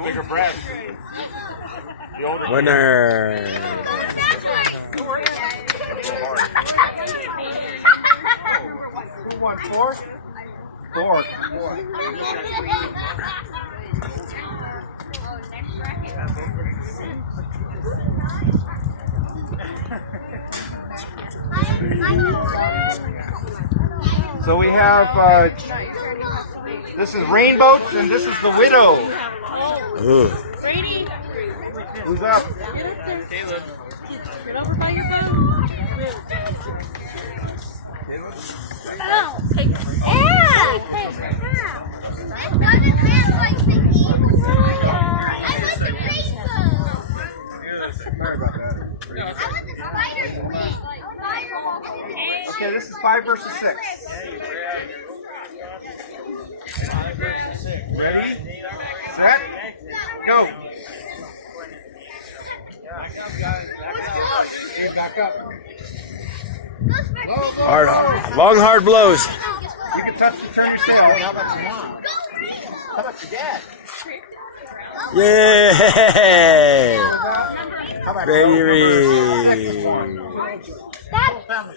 the bigger breast. The older Winner. Who won? Four? Four. So we have, this is Rainboats and this is the Widow. Ooh. Brady. Who's up? Caleb. Get over by your phone. Oh, take it. Sorry about that. Okay, this is 5 versus 6. Ready? Set? Go. Okay, back up. Hard, long, hard blows. You can touch and turn your sail. How about your mom? How about your dad? Yay! How about Brady. your family?